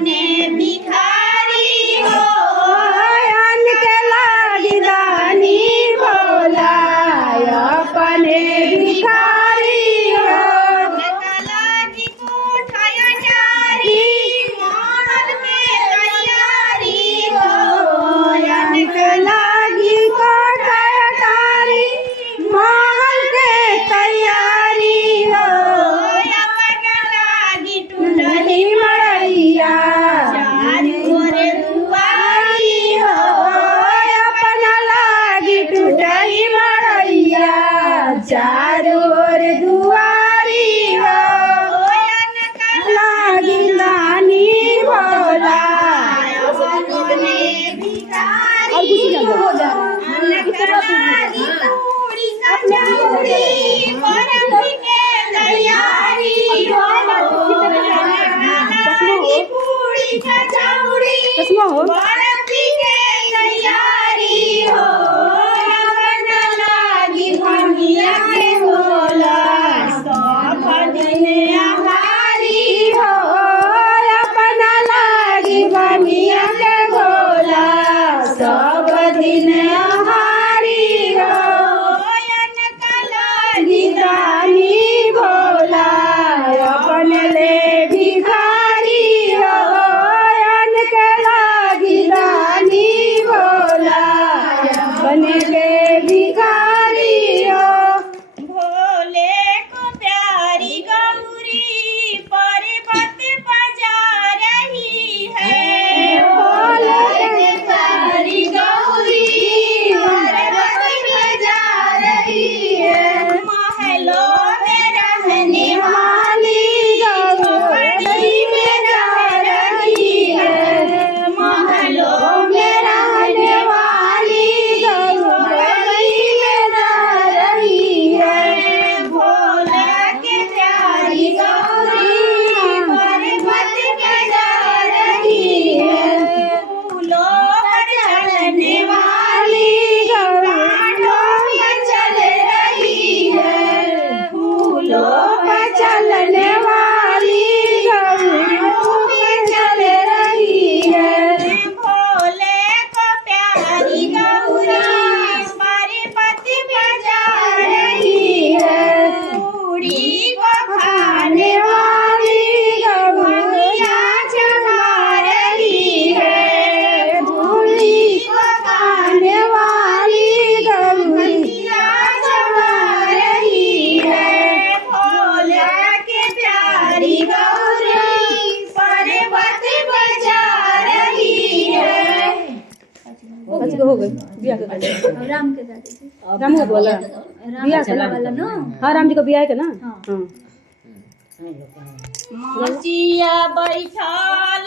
अपने भिखारी हो अन्न के लागी दानी भोला अपने भिखारी हो लागी कोठाया चारी महल के तैयारी हो अन्न के लागी कोठारी महल के तैयारी हो अपना लागी टुंडली टुंडली मड़ैया चारू ओर दुआरी हो अपना लागी टुंडली मड़ैया चारू ओर दुआरी हो लागी दानी भोला अपने भिखारी हो लागी पूरी कचौड़ी बरफी के तैयारी हो लागी पूरी कचौड़ी बरफी के तैयारी हो अपना लागी भंगिया के भोला सब दिन आहारी हो अपना लागी बनिया के भोला सब दिन आहारी हो लागी दानी भोला अपने ले भिखारी हो अन्न के लागी दानी भोला अपने ले भिखारी हो भोले को प्यारी गौरी पर्वत बजा रही है भोले के प्यारी गौरी पर्वत बजा रही है महलों में रहने वाली गौरी में जा रही है महलों में रहने वाली गौरी में जा रही है भोला के प्यारी गौरी पर्वत बजा रही है फूलों पर चढ़ने वाली कांटों पर चल रही है फूलों पर चलने वाली गौरी पे चल रही है भोले को प्यारी गौरी पर्वत बजा रही है पूरी को खाने वाली भंगिया चढ़ा रही है भूली को खाने वाली गौरी भंगिया चढ़ा रही है भोला के प्यारी गौरी पर्वत बजा रही है हो गई बियाह के राम के दादी राम को बोला बियाह के वाला ना हाँ राम जी को बियाह के ना हाँ मौसिया बैठल